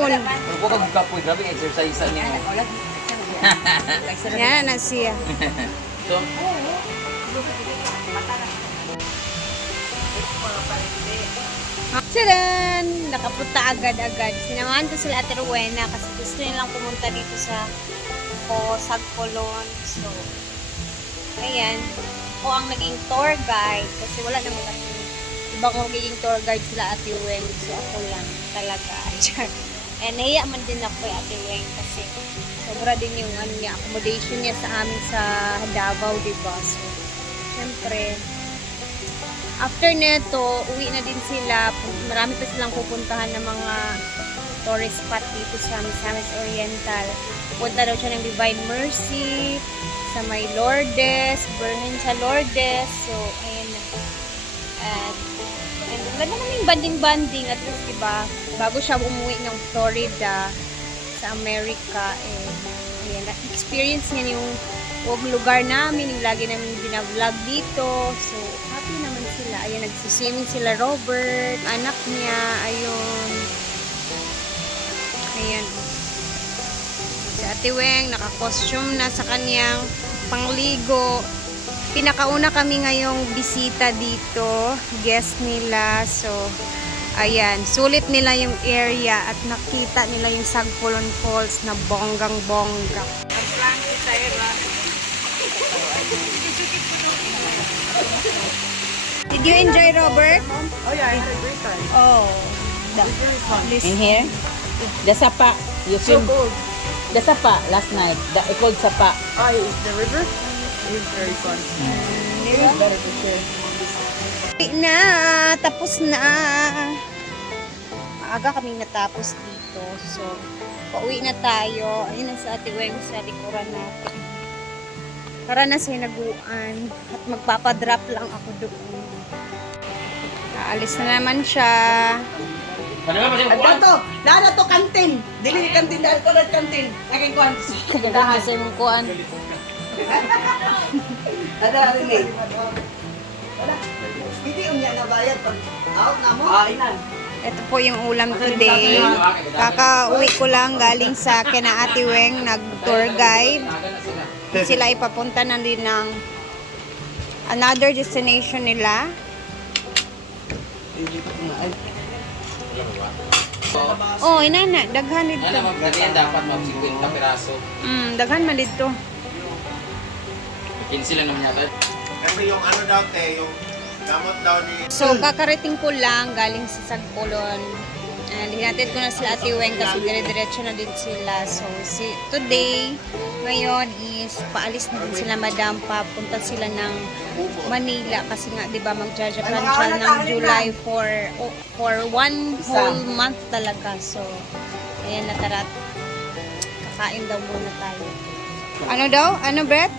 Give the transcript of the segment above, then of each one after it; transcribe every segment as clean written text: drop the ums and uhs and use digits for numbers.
Boston. Pero po kag kapoy, grabe exercise niya. Yan na siya. So, Tadaan! Nakapunta agad-agad. Sinamahan ko sila Ate Rowena kasi gusto nilang pumunta dito sa Sagpolon. So, ayan. Ako ang naging tour guide kasi wala naman kasi iba ko magiging tour guide sila Ate Wen. So, ako lang talaga. And nahiya man din ako kay Ate Wen kasi sobra din yung accommodation niya sa amin sa Davao, diba? So, syempre, after neto, uwi na din sila. Marami pa silang pupuntahan ng mga tourist spot dito sa Misamis Oriental. Punta daw siya ng Divine Mercy, sa may Lourdes, burnin sa Lourdes. So, ayan na. And ganda naming banding-banding. At least, diba, bago siya umuwi ng Florida sa Amerika, ayan, experience niya yung lugar namin, yung lagi namin binavlog dito. So, happy naman sila. Ayan, nagsiswimming sila Robert, anak niya, ayun. Ayan. Si Ate Weng, naka-costume na sa kanyang pangligo. Pinakauna kami ngayong bisita dito, guest nila. So, ayan, sulit nila yung area at nakita nila yung Sagpolon Falls na bonggang-bongga. Did you enjoy, Robert? Oh yeah, I had a great time. Oh, In here, the sapa, you So swim. cold. The sapa last night, the cold sapa. Ah, the river is very fun. It's better for sure. Uwi na, tapos na. Maaga kaming natapos dito. So, pauwi na tayo. Ayun na sa Ate Weng sa likuran natin. Para na sa hinaguan. At magpapadrop lang ako doon. Aalis na naman siya. Adto, dala to kantin. Dili kantin dahil ko kantin. Naging kuan. Kaganda sa imong kuan. Ada rin eh. Wala. Hindi unya na bayad pag out na mo. Ah, inan. Ito po yung ulam today. Kakauwi ko lang galing sa kina Ate Weng, nag-tour guide. Sila ipapunta na din ng another destination nila. Oh, inana, daghan dito. ano ganyan dapat mag 50 piraso. Daghan man dito. 15 lang naman yata. Kasi yung ano daw te, yung gamot daw ni... So, kakarating ko lang galing sa Sagpolon. And hinatid ko na sila Ate Weng kasi dire-diretso na din sila. So, today, ngayon is paalis na din sila madam. Papunta sila ng Manila kasi nga, di ba, magja-Japan siya ng July for one whole month talaga. So, ayan na, tara. Kakain daw muna tayo. Ano daw? Ano, Brett?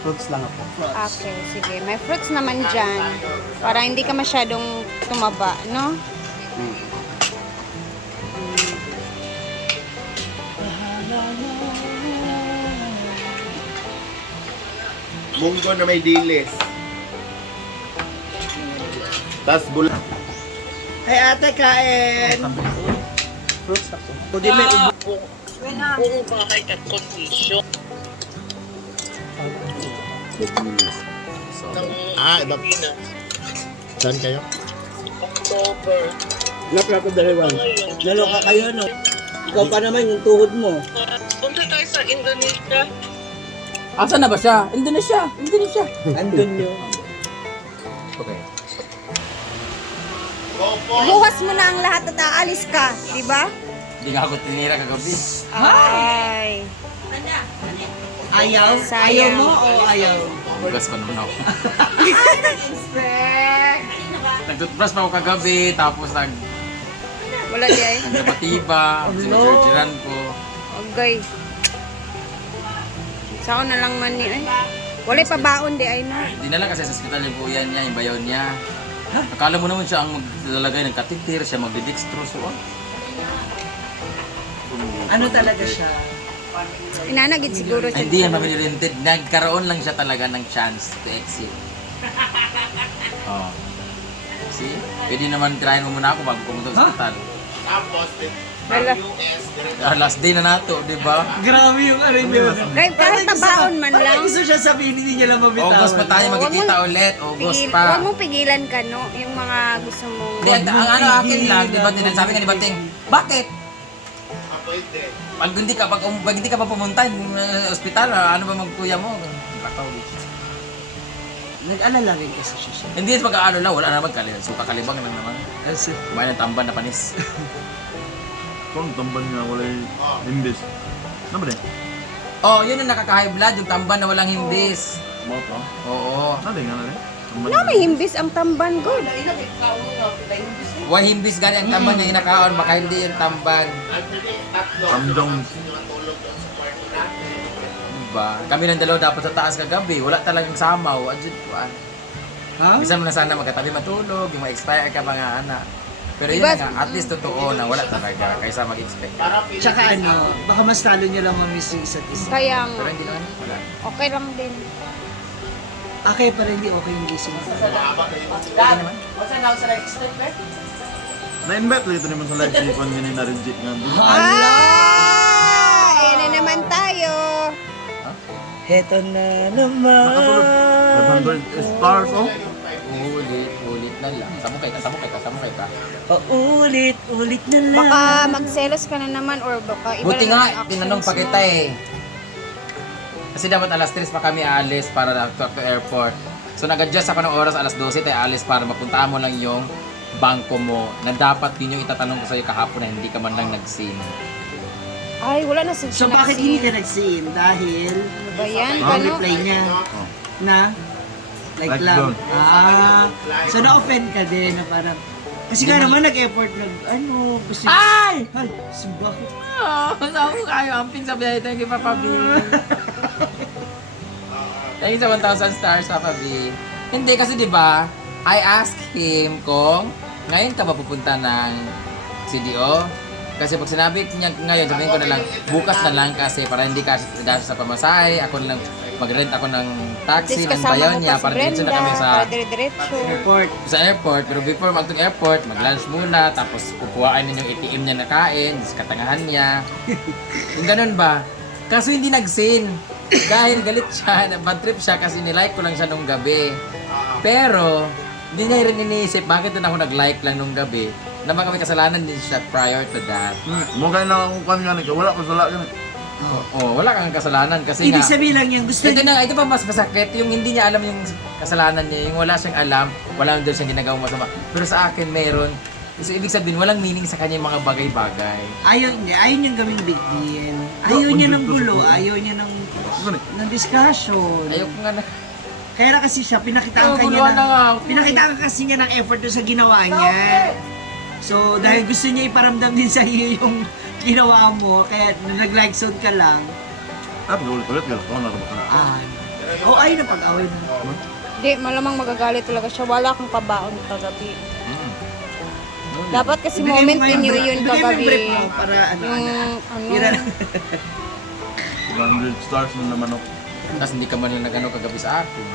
Fruits lang ako. Okay, sige. May fruits naman dyan. Para hindi ka masyadong tumaba, no? Munggo na may dilis. Tas bulan. Ay ate, kain. Fruits ako. Kudi may ubo. Ah, iba. Saan kayo? Lapla ko dalawan. Naloka kayo, no? Ikaw pa naman yung tuhod mo. Punta tayo sa Indonesia. Asa na ba siya? Indonesia. Indonesia. Andun yun. Okay. Bukas mo na ang lahat at aalis ka, di ba? Hindi nga ako tinira kagabi. Ay. Ayaw? Sayang. Ayaw mo o ayaw? Bugas pa naman ako. Nag-toothbrush pa ako kagabi, tapos Wala di ay. nagdabatiba, sinusurgeran ko. Okay. Saan na lang man ni ay. Wala pa baon di ay no. Dinala kasi sa ospital yung kuya niya, yung bayaw niya. Akala mo naman siya ang maglalagay ng katitir, siya magdidextrose. Oh. Ano talaga siya? Inanagid siguro siya. Hindi yan family-oriented. Nagkaroon lang siya talaga ng chance to exit. Oh. See? Pwede naman trying mo muna ako bago pumunta sa ospital. Tapos, Hala. Last day na nato, di ba? Grabe yung ano yun. Kahit tabaon man lang. Gusto siya sabihin, hindi niya lang mabitawan. August pa tayo Oo, magkikita wag mo- ulit. August Huwag pa. mong pigilan ka, no? Yung mga gusto mong... Hindi, ang ano akin lang, di ba? Sabi nga ni Bating, bakit? Pwede. Pag hindi ka pa pumunta, ospital, ano ba magkuya mo? Lakaw. Nag-alala rin kasi siya. Hindi, pag-ano lang, wala naman kalibang. So, kakalibang lang naman. Kasi, Kumain ng tamban na panis. Kung tamban nga wala himbis. Ano ba rin? Oh, yun yung nakaka-high blood, yung tamban na walang himbis. Mga pa? Oo. Ano rin nga na rin? Na may himbis ang tamban, good. Why himbis gani ang tamban niya inakaon, baka hindi yung tamban. Actually, tatlo. Tamdong. Yung natulog doon sa kwarto natin. Diba? Kami ng dalawa dapat sa taas kagabi, wala talagang samaw. Adjud po. ha? Bisa mo na sana magkatabi matulog, yung ma-expire ka mga anak. Pero yun Diba? na nga, at least totoo na wala talaga, kaysa mag-expect. Para feeling Tsaka ano, baka mas talo niya lang mamiss yung isa't isa. Kaya Pero nga, hindi naman, wala. okay lang din. Okay, pero hindi okay yung gising. mahaba na yung Okay naman. Na-invite lang ito naman sa live si Juan ganyan na reject nga. Ah! Ayan na naman tayo. Heto na naman. Nakasulod. 500 stars oh. Ulit na lang. Samukay ka. Ulit na lang. Baka magselos ka na naman or baka iba Buti na lang nga, yung tinanong pa actions kita mo. eh. Kasi dapat alas 3 pa kami alis para to airport. So nag-adjust ako ng oras alas 12 tayo alis para mapuntaan mo lang yung bangko mo na dapat yun yung itatanong ko sa'yo kahapon na hindi ka man lang nag-sim. Ay, wala na siya. So bakit hindi ka nag-seen? Dahil Ano ba yan? ang Ano? reply niya na like Like lang. doon. So na-offend ka din na parang kasi nga naman nag-effort gusto niya. Ay! Ay, bakit? Oh, saan ko kayo? Amping sa biyahe. Thank you, Papa B. Thank you sa 1,000 stars, Papa B. Hindi, kasi di ba I asked him kung ngayon ka ba pupunta ng CDO? Kasi pag sinabi niya ngayon, sabihin ko na lang, bukas na lang kasi para hindi ka dahil sa pamasahe, ako na lang mag-rent ako ng taxi ng Kasama bayaw mo niya pa si para dito na Brenda, kami sa para dire-diretso. Report. airport. Pero before magtong airport, mag-lunch muna, tapos kukuhaan niya yung ATM niya na kain, sa katangahan niya. Yung ganun ba? Kaso hindi nag-sin. Dahil galit siya, bad trip siya kasi nilike ko lang siya nung gabi. Pero, hindi niya rin iniisip bakit doon ako nag-like lang nung gabi. Na baka may kasalanan din siya prior to that. Mo kayo na akong kan nga wala ko sala gan. Oh, wala kang kasalanan kasi Ibig nga. sabihin lang yung gusto Ito na, ito pa mas masakit, yung hindi niya alam yung kasalanan niya, yung wala siyang alam, wala doon siyang ginagawang masama. Pero sa akin meron. So, ibig sabihin, walang meaning sa kanya yung mga bagay-bagay. ayaw niyang gawing big deal. Ayaw niya ng gulo, ayaw niya ng discussion. Ayoko nga na. Kaya na kasi siya, pinakitaan ka niya Guluhan na nga ako. pinakitaan ka kasi niya ng effort doon sa ginawa niya. So, dahil gusto niya iparamdam din sa iyo yung ginawa mo, kaya nag-like zone ka lang, Tapos ulit gal ko na ba. ayun ang pag-away na. Hindi, malamang magagalit talaga siya. Wala akong pabaon kagabi. Dapat kasi Ibigay mo moment nga yung ninyo brief- yun ibigay mo yung kagabi. brief mo para Yung Tira ano, lang. 100 stars na naman ako. Tapos hindi ka man lang nag-ano kagabi sa akin.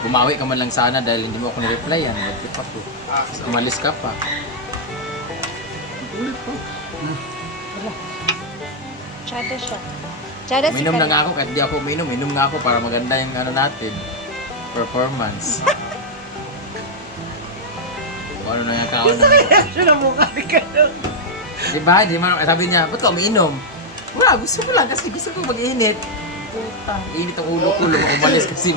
Bumawi ka man lang sana dahil hindi mo ako ni-replyan. Bakit pa to? Tapos umalis ka pa. tsada siya. Tsada si Minom na Kal- nga ako kahit di ako uminom. Minom nga ako para maganda yung ano natin. Performance. Kung ano na yung kaon na. Siya na mukha ka doon. Diba? Di man, sabi niya, ba't ka umiinom? Wala, gusto ko lang kasi gusto ko mag-init. Puta, init ang ulo-ulo. Umalis kasi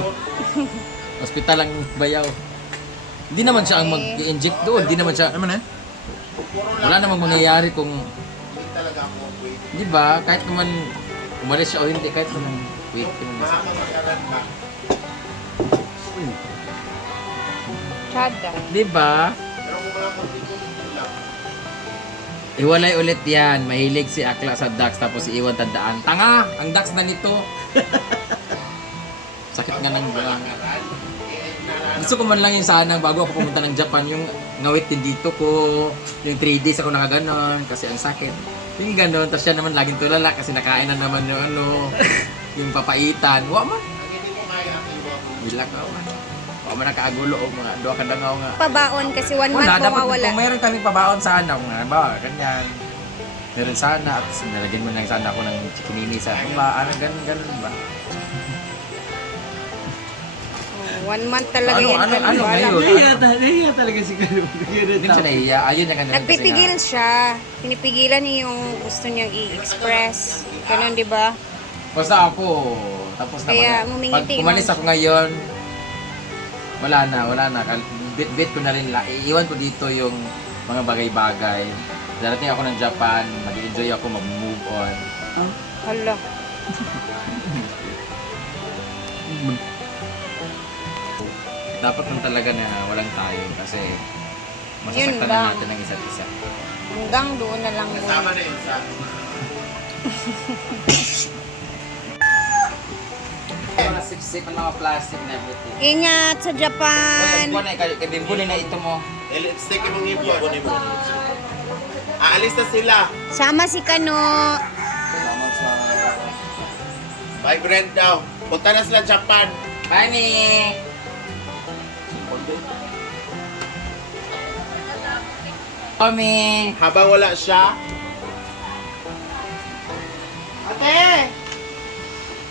hospital ang bayaw. Hindi naman siya ang mag-inject doon. Hindi naman siya, Ay man eh. wala namang mangyayari kung, Hindi talaga ako wait. di ba? Kahit naman umalis siya o hindi, kahit naman wait. Makakapag-aral ka. Tsada. Di ba? Pero kung wala konti-konti lang, Iwalay ulit yan. Mahilig si Akla sa Dax tapos si Iwan tandaan. Tanga! Ang Dax na nito. Sakit nga ng buwan. Gusto ko man lang yung sana bago ako pumunta ng Japan, yung ngawit din dito ko, yung 3 days ako nakaganon kasi ang sakit. Yung ganon, tapos siya naman laging tulala kasi nakain na naman yung ano, yung papaitan. Wa man. ang hindi mo kaya ang iwan mo. Bilang ka man. Wa man nakaagulo o mga doa ka dangaw nga. Pabaon kasi 1 month Wala, dapat mawawala. kung mayroon kaming pabaon sana, mga ba, ganyan. meron sana at nalagyan mo na sana ako ng chikinini sa ba, ano, ganun ba? 1 month talaga Ano, yan. ano, Kano. ano Alam ngayon? mo. Nahiya talaga si Kalo. Hindi siya nahiya. Ayun na ganun. Nagpipigil siya. Pinipigilan niya yung gusto niyang i-express. Ganun, di ba? Basta ako, tapos na Kaya, ako. ngumingiti Pag umalis lang ako ngayon, wala na. Bit ko na rin, iiwan ko dito yung mga bagay-bagay. Darating ako ng Japan, mag-enjoy ako, mag-move on. Hala. Dapat lang talaga na walang tayo kasi Yun masasaktan lang. na natin ang isa't isa. Hanggang doon na lang Kasama muna. na yun sa Mga sip-sip ang mga plastic na everything. Ingat sa Oy, Japan. Asbon na, kay Bimbuli na ito mo. lipstick yung ipon. Aalis na sila. Sama si Kano. Bye, Brenda. Punta na sila Japan. Bye, Mi! Kami! Habang wala siya, Ate!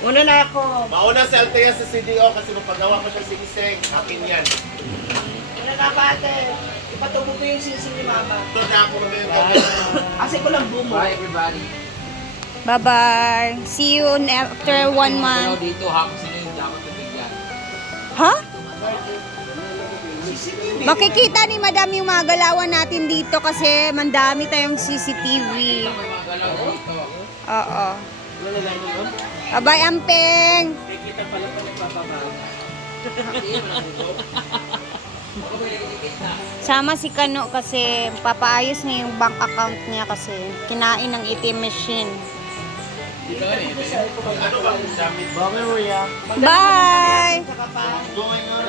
Una na ako. mauna si Althea sa CDO kasi mapagawa ko ng sigiseng. Akin yan. Una na ako, ate. Ipatubo ko yung sisi ni Mama. Ito na ako ngayon. Kasi ko lang bumo. Bye, everybody! Bye-bye. See you after 1 month. Dito, hapon sila yung dapat bigyan. Ha? Makikita ni Madam yung mga galawan natin dito kasi mandami tayong CCTV. May mga galaw dito. Oo. Bye, Ampeng! Sama si Kano kasi papaayos niya yung bank account niya kasi kinain ng ATM machine. Ano ba? Damit. Bye! Going on.